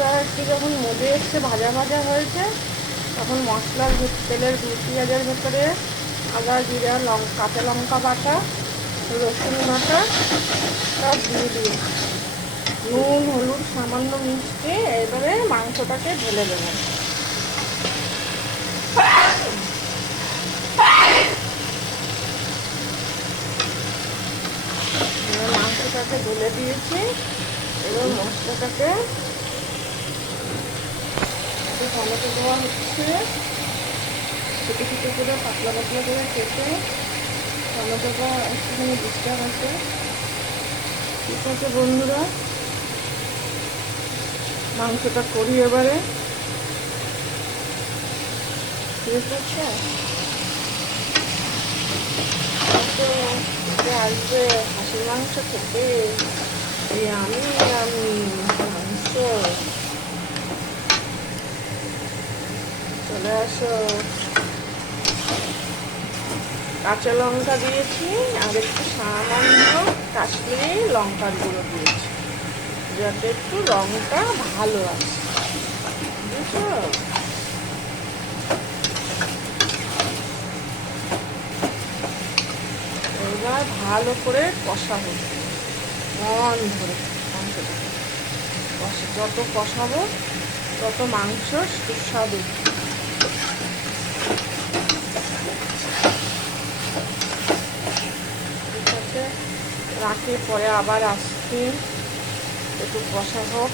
মাংসটা একটু যখন মজে এসছে, ভাজা ভাজা হয়েছে, তখন মশলার তেলের পেঁয়াজের ভেতরে আদা জিরা কাঁচা লঙ্কা বাটা, রসুন বাটা সব দিয়ে দিই, নুন হলুদ সামান্য মিষ্টি। এবারে মাংসটাকে ঢেলে দেবো। মাংসটাকে ঢেলে দিয়েছি। এবার মশলাটাকে টমেটো দেওয়া হচ্ছে, ছোটো ছোটো করে পাতলা পাতলা করে কেটে। টমেটোটা একটুখানি ডিস্টার্ব আছে। ঠিক আছে বন্ধুরা, মাংসটা করি এবারে। ঠিক আছে, আসবে খাসির মাংস খেতে। আমি মাংস চলে আসো। কাঁচা লঙ্কা দিয়েছি আর একটু সামান্য কাশ্মীরি লঙ্কার গুঁড়ো দিয়েছি, যাতে একটু রঙটা ভালো আসে, বুঝছো? এবার ভালো করে কষাবো, মন ধরে মাংসটা যত কষাবো তত মাংস সুস্বাদু। ঠিক আছে, রাখি, পরে আবার আসছি, একটু কষা হোক।